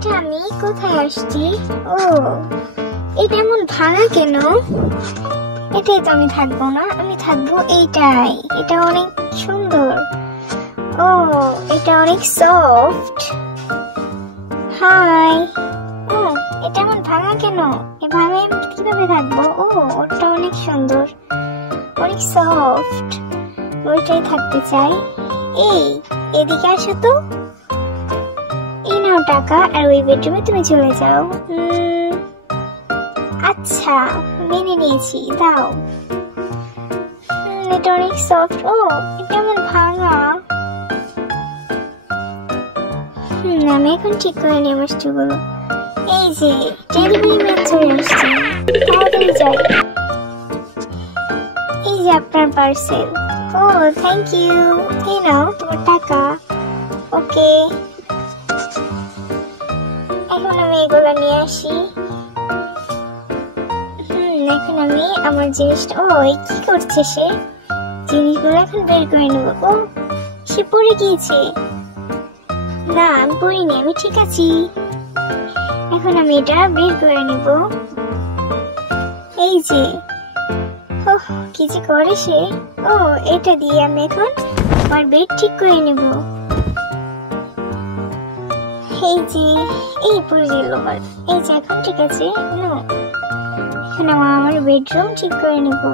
এটা আমি কোথায় আসছি? ও, এটা এমন ভাঙা কেন? এটাই তো আমি থাকবো না, আমি থাকবো এইটাই। এটা অনেক সুন্দর। ও, এটা অনেক সফট। হাই। ও, এটা এমন ভাঙা কেন? এভাবে আমি কিভাবে থাকবো? ও, ওটা অনেক সুন্দর, অনেক সফট। ওইটাই থাকতে চাই। এই, এদিকে আসো তো। এই নাও টাকা, আর ওই বেডরুমে তুমি চলে যাও। আচ্ছা, মেনে নিয়েছি, দাও। এটা অনেক সফট। ও, এটা এমন ভাঙা। আমি এখন ঠিক করে নিয়ে বস্তুগুলো। এই যে ডেলিভারি ম্যান চলে আসছে, তাড়াতাড়ি যাই। এই যে আপনার পার্সেল। O, thank you. এই নাও তোমার টাকা। ওকে, এখন আমি এগুলো নিয়ে আসি। এখন আমি আমার জিনিসটা, ও এই কি করছে সে? জিনিসগুলো এখন বের করে নেব। ও, সে পড়ে গিয়েছে। না, আমি পড়িনি, আমি ঠিক আছি। এখন আমি এটা বের করে নেব। এই যে, কি যে করে সে। ও, এটা দিয়ে আমি এখন আমার বেড ঠিক করে নেব। এই যে, এই পড়ে গেল আবার। এই যে, এখন ঠিক আছে। এখন আমার বেডরুম ঠিক করে নেব।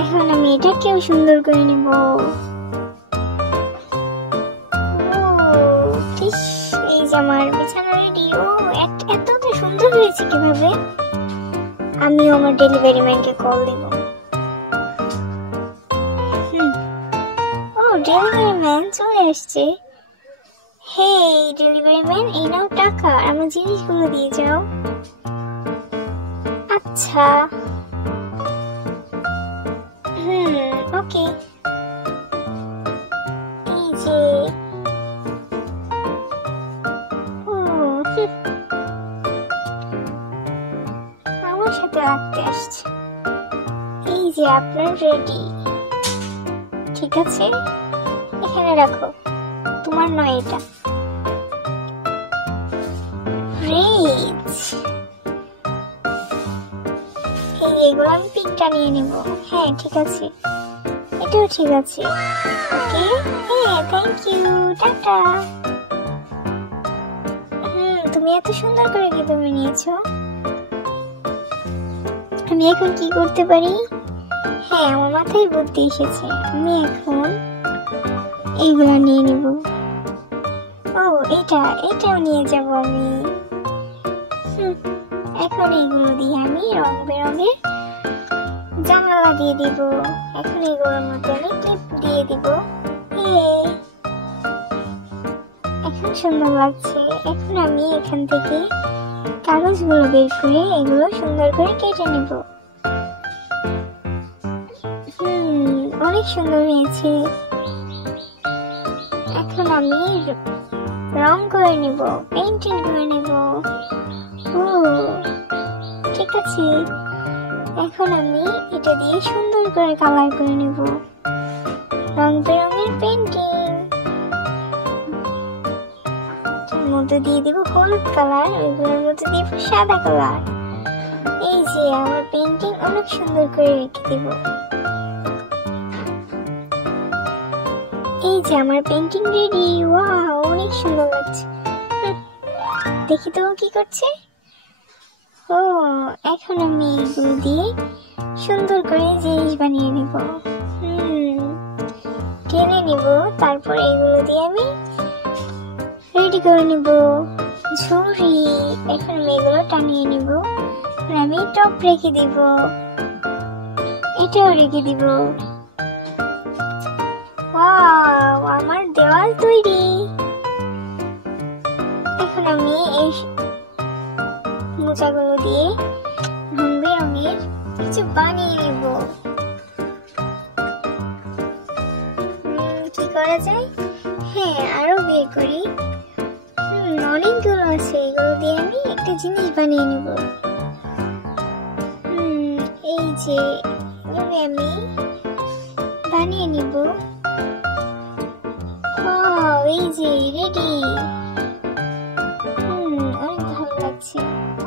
এখন আমি এটাকেও সুন্দর করে নেব। এই যে আমার বিছানা রেডি। ও, এত সুন্দর হয়েছে কিভাবে? আমিও আমার ডেলিভারি ম্যানকে কল দেব। ও, ডেলিভারি ম্যান চলে আসছে। হেই ডেলিভারি ম্যান, এই নাও টাকা, আমার জিনিসগুলো দিয়ে যাও। আচ্ছা, ওকে। এই যে, আমার সাথে রাখতে আসছে। এই যে আপনার রেডি। ঠিক আছে, এখানে রাখো, তোমার নয় এটা। এগুলো আমি পিকটা নিয়ে নিব। হ্যাঁ ঠিক আছে, এটাও ঠিক আছে। ওকে, হ্যাঁ থ্যাংক ইউ, টাটা। তুমি এত সুন্দর করে কিভাবে নিয়েছো? আমি এখন কি করতে পারি? হ্যাঁ, আমার মাথায় বুদ্ধি এসেছে। আমি এখন এইগুলো নিয়ে নিব। ও, এটাও নিয়ে যাব আমি। এখন এইগুলো দিয়ে আমি রং বেরঙের জানালা দিয়ে দিব। এখন এগুলোর মধ্যে আমি ক্লিপ দিয়ে দিব। এখন সুন্দর লাগছে। এখন আমি এখান থেকে কাগজগুলো বের করে এগুলো সুন্দর করে কেটে নিব। অনেক সুন্দর হয়েছে। এখন আমি রং করে নিব, পেইন্টিং করে নিব। ঠিক আছে, এখন আমি এটা দিয়ে সুন্দর করে কালার করে নেব, রং বেরঙের পেইন্টিং। মধ্যে দিয়ে দিব হলুদ কালার, ওইগুলোর মধ্যে দিব সাদা কালার। এই যে আমার পেইন্টিং অনেক সুন্দর করে রেখে দিব। এই যে আমার পেইন্টিং রেডি। ওয়াও, অনেক সুন্দর লাগছে। দেখি তো কি করছে। ও, এখন আমি এগুলো দিয়ে সুন্দর করে জিনিস বানিয়ে নিব, টেনে নিব। তারপর এগুলো দিয়ে আমি রেডি করে নিব ঝুড়ি। এখন আমি এগুলো টানিয়ে নিব। আমি টপ রেখে দিব, এটাও রেখে দিব। ওয়াও, আমার দেওয়াল তৈরি। এখন আমি এই মোজাগুলো দিয়ে রং বেরঙের কিছু বানিয়ে নেব। কি করা যায়? হ্যাঁ, আরো বের করি। অনেকগুলো আছে, এগুলো দিয়ে আমি একটা জিনিস বানিয়ে নেব। এই যে আমি বানিয়ে নিব। এই যে রেডি। অনেক ভালো লাগছে।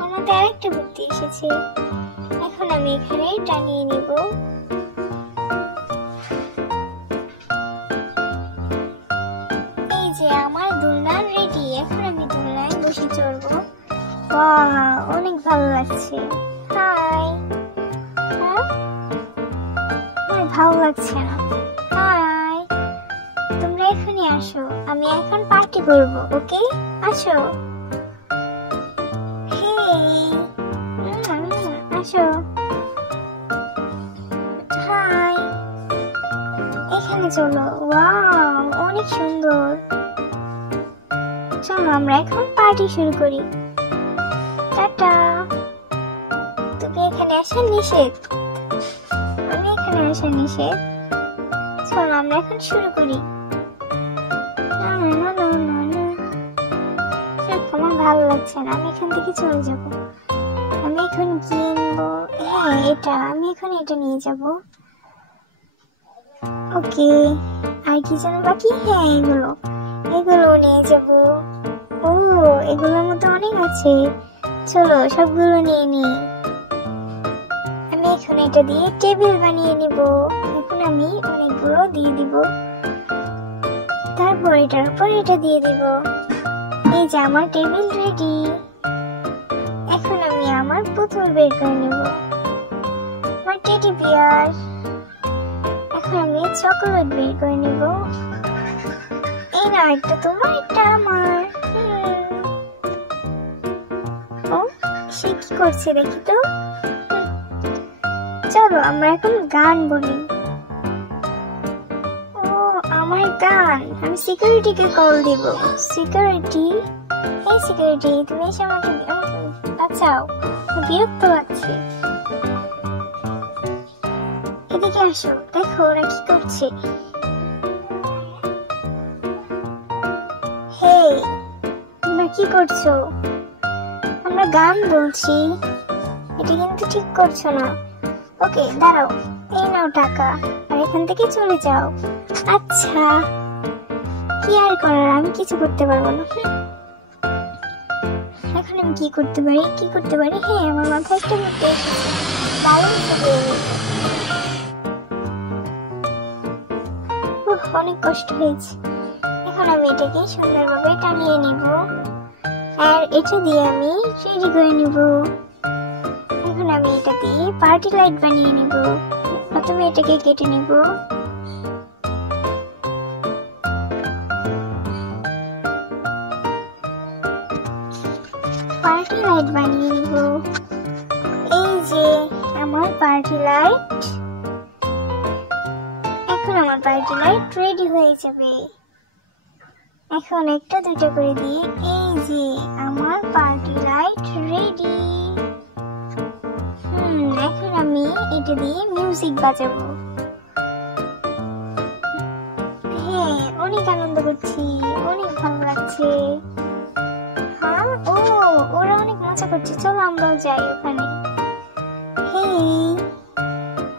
আমাদের আরেকটা বুদ্ধি এসেছে। এখন আমি এখানে টানিয়ে নিব। এই যে আমার দোলনা রেডি। এখন আমি দোলনায় বসে চড়বো। অনেক ভালো লাগছে। হাই। আমার ভালো লাগছে না। হাই, তোমরা এখনই আসো। আমি এখন পার্টি করব। ওকে, আসো। আসো। হাই, এখানে চলো। ওয়াও, অনেক সুন্দর। চলো আমরা এখন পার্টি শুরু করি। টাটা। তুমি এখানে আসা নিষেধ। আমি এখানে আসা নিষেধ। চলো আমরা এখন শুরু করি। আমার ভালো লাগছে না, আমি এখান থেকে চলে যাব। আমি এখন কিনবো। হ্যাঁ, আমি এখন এটা নিয়ে যাব। ওকে, আর কি যেন বাকি? হ্যাঁ, এগুলো নিয়ে যাব। ও, এগুলোর মধ্যে অনেক আছে। চলো সবগুলো নিয়ে নি। আমি এখন এটা দিয়ে টেবিল বানিয়ে নিব। এখন আমি অনেকগুলো দিয়ে দিব। তারপর এটার উপর এটা দিয়ে দিব। এই যে আমার টেবিল রেডি। এখন আমি আমার পুতুল বের করে নেব, আমার টেডি বিয়ার। এখন আমি চকোলেট বের করে নেব। এই না, একটা তোমার, একটা আমার। ও, সে কি করছে দেখি তো। চলো আমরা এখন গান বলি। ও, আমার গান। আমি সিকিউরিটিকে কল দিব। সিকিউরিটি, এই সিকিউরিটি, তুমি এসে আমাকে বাঁচাও, বিরক্ত লাগছে। এদিকে আসো, দেখো ওরা কি করছে। হেই, তোমরা কি করছো? আমরা গান বলছি, এটা কিন্তু ঠিক করছো না। ওকে, দাঁড়াও, এই নাও টাকা, আর এখান থেকে চলে যাও। আচ্ছা, কি আর করার, আমি কিছু করতে পারবো না। এখন আমি কি করতে পারি? হ্যাঁ, আমার মাথায় একটা বুদ্ধি এসেছে। বালুন ফুটিয়ে নিব। অনেক কষ্ট হয়েছে। এখন আমি এটাকে সুন্দরভাবে টানিয়ে নিব, আর এটা দিয়ে আমি রেডি করে নিব। এখন আমি এটা দিয়ে পার্টি লাইট বানিয়ে নিব। প্রথমে এটাকে কেটে নিব। পার্টি লাইট বানিয়ে নিব। এই যে আমার পার্টি লাইট। এখন আমার পার্টি লাইট রেডি হয়ে যাবে। এখন একটা দুইটা করে দিয়ে, এই যে আমার পার্টি লাইট রেডি। এখন আমি এটা দিয়ে মিউজিক বাজাবো। হ্যাঁ, অনেক আনন্দ করছি, অনেক ভালো লাগছে। হ্যাঁ, ও, ওরা অনেক মজা করছে। চলো আমরাও যাই ওখানে। হেই,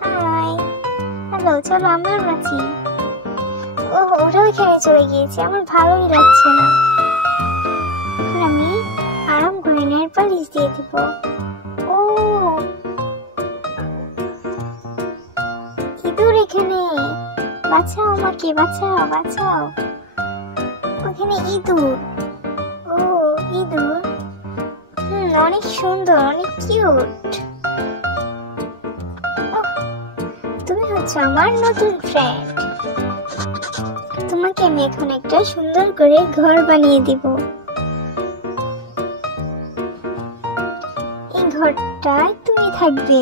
হাই, হ্যালো, চলো আমরাও নাচি। ও, ওরা ওইখানে চলে গিয়েছে, আমার ভালোই লাগছে না। এখন আমি আরাম করে নেল পালিশ দিয়ে দিব। ও, ইঁদুর এখানে, বাঁচাও আমাকে, বাঁচাও। ওখানে ইঁদুর। ও, ইঁদুর। অনেক সুন্দর, অনেক কিউট। তুমি হচ্ছে আমার নতুন ফ্রেন্ড। তোমাকে আমি এখন একটা সুন্দর করে ঘর বানিয়ে দিব। এই ঘরটায় তুমি থাকবে।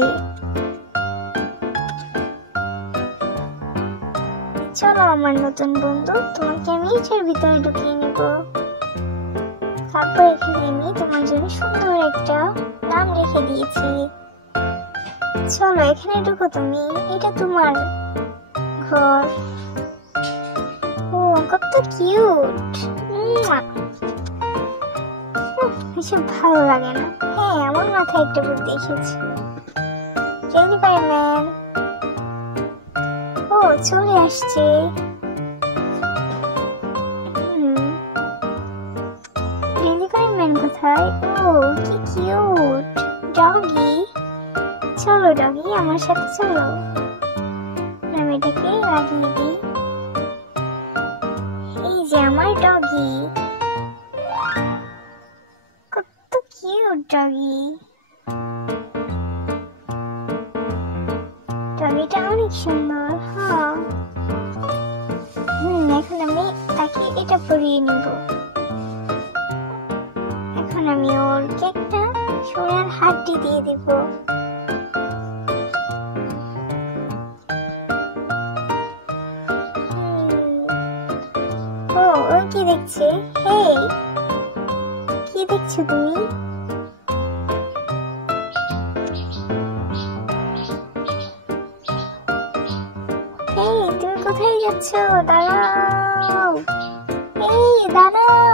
চলো আমার নতুন বন্ধু, তোমাকে আমি এটার ভিতরে ঢুকিয়ে নিব। তারপর এখানে আমি তোমার জন্য সুন্দর একটা নাম রেখে দিয়েছি। চলো এখানে ঢুকো তুমি, এটা তোমার ঘর। ও, কত কিউট। এসব ভালো লাগে না। হ্যাঁ, আমার মাথায় একটা বুদ্ধি এসেছে। Delivery man. ও, চলে আসছে। কোথায়? ও কি কিউট ডগি। চলো ডগি, আমার সাথে চলো। আমি এটাকে লাগিয়ে দিই। এই যে আমার ডগি, কত কিউট ডগি। ডগিটা অনেক সুন্দর। হ্যাঁ, এখন আমি তাকে এটা পরিয়ে নিব। এখন আমি ওরকে একটা সোনার হাড্ডি দিয়ে দিব। ও কি দেখছে? হেই, কি দেখছো তুমি? এই তুমি কোথায় যাচ্ছ? দাঁড়াও, এই দাঁড়াও।